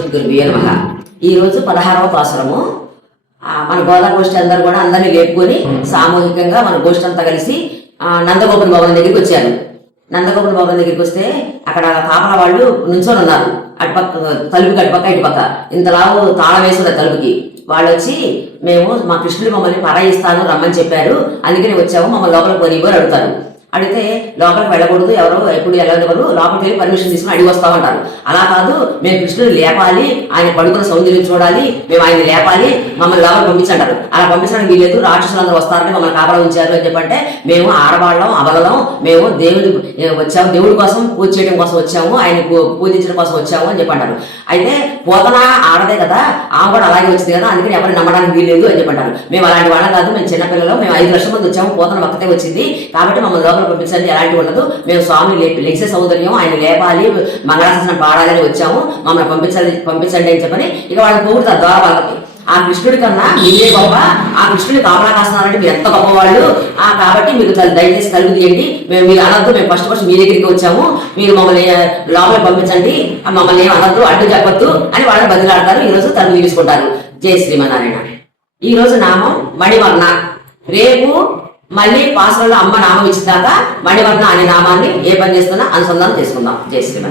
శ్రీగురుభ్యో నమ. ఈ రోజు పదహారవ పాసరము. మన గోదా గోష్ఠి అందరు కూడా అందరినీ లేపుకొని సామూహికంగా మన గోష్ఠి అంతా కలిసి ఆ, నందగోపుల భవన్ దగ్గరికి వచ్చారు. నందగోపుల భవన్ దగ్గరికి వస్తే అక్కడ కాపల వాళ్ళు నుంచొని ఉన్నారు. అటుపక్క తలుపుకి అటుపక్క ఇటుపక్క ఇంతలావు తాళం వేసిన తలుపుకి. వాళ్ళు వచ్చి మేము మా కృష్ణుడు మమ్మల్ని పరాయిస్తాను రమ్మని చెప్పారు. అందుకని వచ్చాము మమ్మల్ని లోపల పోనీ అడుగుతారు. అడిగితే లోపలికి వెళ్ళకూడదు ఎవరు ఎప్పుడు వెళ్ళనివ్వరు లోపలికి వెళ్ళి పర్మిషన్ తీసుకుని అడిగి వస్తా ఉంటారు. అలా కాదు మేము కృష్ణుడు లేపాలి ఆయన పడుకున్న సౌందర్యం చూడాలి మేము ఆయన లేపాలి మమ్మల్ని లోపలికి పంపించంటారు. అలా పంపించడానికి వీలేదు రాక్షసులందరూ వస్తారని మమ్మల్ని కాపలా ఉంచారు అని చెప్పంటే మేము ఆడవాళ్ళం అబలలం మేము దేవుడి వచ్చాము దేవుడి కోసం పూజ చేయడం కోసం వచ్చాము ఆయన పూజించడం కోసం వచ్చాము అని చెప్పంటారు. అయితే పోతన ఆడదే కదా ఆమె కూడా అలాగే వచ్చింది కదా అందుకని ఎవరిని నమ్మడానికి వీలేదు అని చెప్పంటారు. మేము అలాంటి వాళ్ళం కాదు మేము చిన్నపిల్లలు మేము ఐదు లక్షల మంది వచ్చాము పోతన ఒక్కతే వచ్చింది కాబట్టి మమ్మల్ని స్వామిని పంపించండి ఎలాంటి ఉండదు. మేము స్వామిని లేపి లెగ్సే సౌందర్యం ఆయన లేపాలి మంగళాశాసనం పాడాలని వచ్చాము. మమ్మల్ని పంపించండి పంపించండి అని చెప్పని ఇక వాళ్ళు పొగుడుతారు ద్వారా వాళ్ళకి. ఆ కృష్ణుడి కన్నా మీరే గొప్ప. ఆ కృష్ణుడి కాపలా కాస్తున్నారంటే మీరు ఎంత గొప్పవాళ్ళు. ఆ కాబట్టి మీరు దయచేసి తలుపు తీయండి. మేము మీరు అనద్దు మేము ఫస్ట్ ఫస్ట్ మీ దగ్గరికి వచ్చాము. మీరు మమ్మల్ని లోపల పంపించండి. ఆ, మమ్మల్ని ఏం అనద్దు అడ్డు చెప్పొద్దు అని వాళ్ళని బదిలాడతారు ఈ రోజు తలుపు తీసుకుంటారు జై శ్రీమన్నారాయణ. ఈ రోజు నామం మణివర్ణ. రేపు మళ్ళీ పాసరంలో అమ్మ నామం ఇచ్చేదాకా మణివర్ణ అనే నామాన్ని ఏ పని చేస్తున్నా అనుసంధానం చేసుకుందాం. జై శ్రీమన్